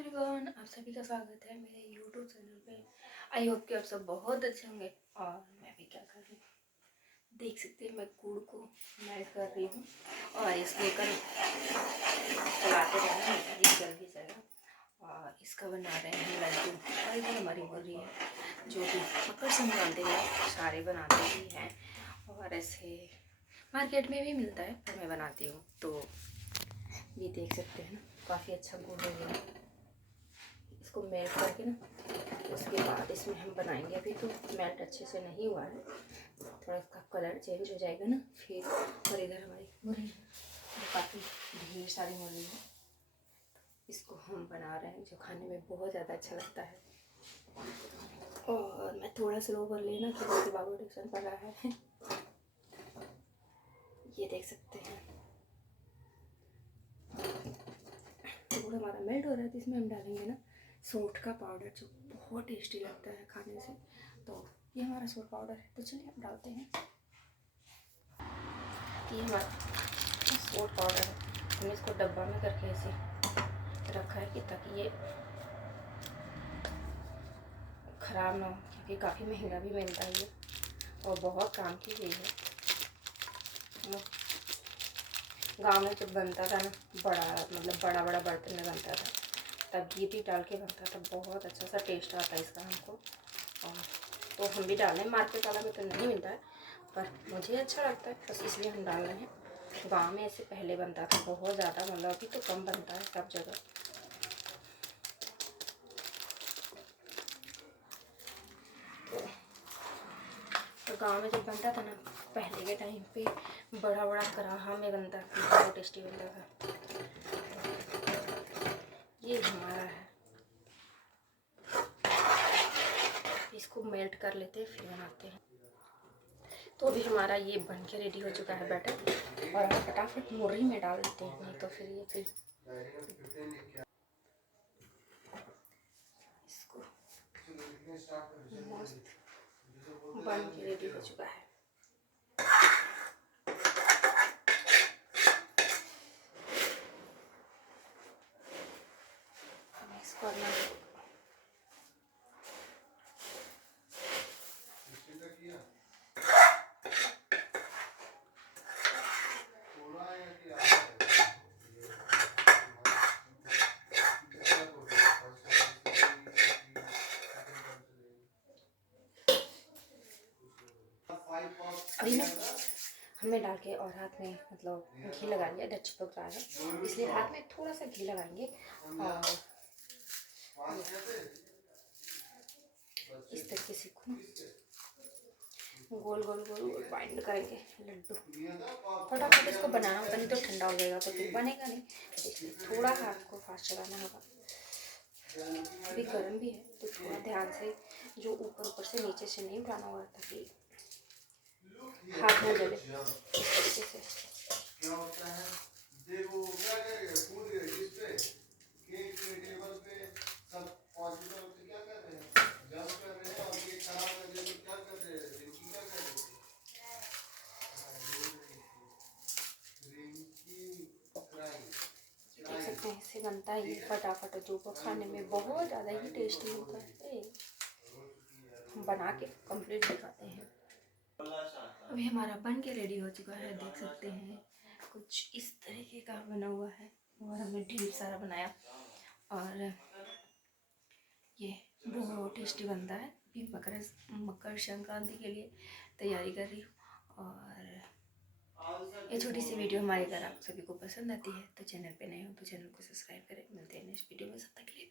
Everyone, आप सभी का स्वागत है मेरे यूट्यूब चैनल पे। आई होप कि आप सब बहुत अच्छे होंगे। और मैं भी क्या कर रही हूँ देख सकते हैं, मैं गुड़ को मेल्ट कर रही हूँ और इसमें कल चलाते रहेंगे, ये जल भी जाएगा। और इसका बना रहे हैं लड्डू। और इधर हमारी हो रही है जो भी मकर संक्रांति में सारे बनाते ही हैं और ऐसे मार्केट में भी मिलता है, पर मैं बनाती हूँ। तो ये देख सकते हैं ना, काफ़ी अच्छा गुड़ हो गया। इसको मेल्ट करके ना, उसके बाद इसमें हम बनाएंगे। अभी तो मेल्ट अच्छे से नहीं हुआ है, थोड़ा इसका कलर चेंज हो जाएगा ना फिर। और इधर हमारी मुरई काफ़ी ढेर सारी मुरई है, इसको हम बना रहे हैं, जो खाने में बहुत ज़्यादा अच्छा लगता है। और मैं थोड़ा स्लो कर लेना क्योंकि बाबू ट्यूशन पढ़ रहा है। ये देख सकते हैं गुड़ हमारा मेल्ट हो रहा है, तो इसमें हम डालेंगे ना सौंठ का पाउडर, जो बहुत टेस्टी लगता है खाने से। तो ये हमारा सौंठ पाउडर है, तो चलिए अब डालते हैं। ये हमारा सौंठ पाउडर है, हमने इसको डब्बा में करके ऐसे रखा है कि ताकि ये ख़राब ना हो, क्योंकि काफ़ी महंगा भी मिलता है ये और बहुत काम की चीज़ है। गाँव में जब बनता था ना, बड़ा बड़ा बर्तन में बनता था, तब घी भी डाल के बनता था, बहुत अच्छा सा टेस्ट आता है इसका हमको। और तो हम भी डाल रहे हैं, मार्केट वाला में तो नहीं मिलता है, पर मुझे अच्छा लगता है, बस इसलिए हम डाल रहे हैं। गांव में ऐसे पहले बनता था बहुत ज़्यादा, मतलब अभी तो कम बनता है सब जगह। तो गांव में जब बनता था ना, पहले के टाइम पे बड़ा बड़ा कराहा में बनता था, बहुत टेस्टी बनता था। ये हमारा है, इसको मेल्ट कर लेते हैं फिर बनाते हैं। तो अभी हमारा ये बन के रेडी हो चुका है बैटर, और हम फटाफट मुरई में डाल देते हैं, नहीं तो फिर ये फिर इसको मस्त बन के रेडी हो चुका है। इसको अभी ना हमें डाल के और हाथ में मतलब घी लगा लिया, इधर चिपक रहा है, इसलिए हाथ में थोड़ा सा घी लगाएंगे और इस तरीके से गोल गोल गोल गोल बाइंड करेंगे लड्डू। फटाफट इसको बनाना होगा, नहीं तो ठंडा हो जाएगा तो फिर बनेगा नहीं, इसलिए थोड़ा हाथ को फास्ट चलाना होगा। अभी गर्म भी है, तो थोड़ा ध्यान से, जो ऊपर से नीचे से नहीं उठाना होगा, ताकि हाथ में जले। इस तरीके से देख सकते हैं, इससे बनता है ये फटाफट, जो खाने में बहुत ज़्यादा ही टेस्टी होता है। हम बना के कंप्लीट दिखाते हैं। अभी हमारा बन के रेडी हो चुका है, देख सकते हैं कुछ इस तरीके का बना हुआ है, और हमने ढेर सारा बनाया और ये बहुत टेस्टी बनता है। अभी मकर संक्रांति के लिए तैयारी कर रही हूँ। और ये छोटी सी वीडियो हमारी अगर आप सभी को पसंद आती है तो चैनल पे नए हो तो चैनल को सब्सक्राइब करें। मिलते हैं नेक्स्ट वीडियो में, तब तक के लिए।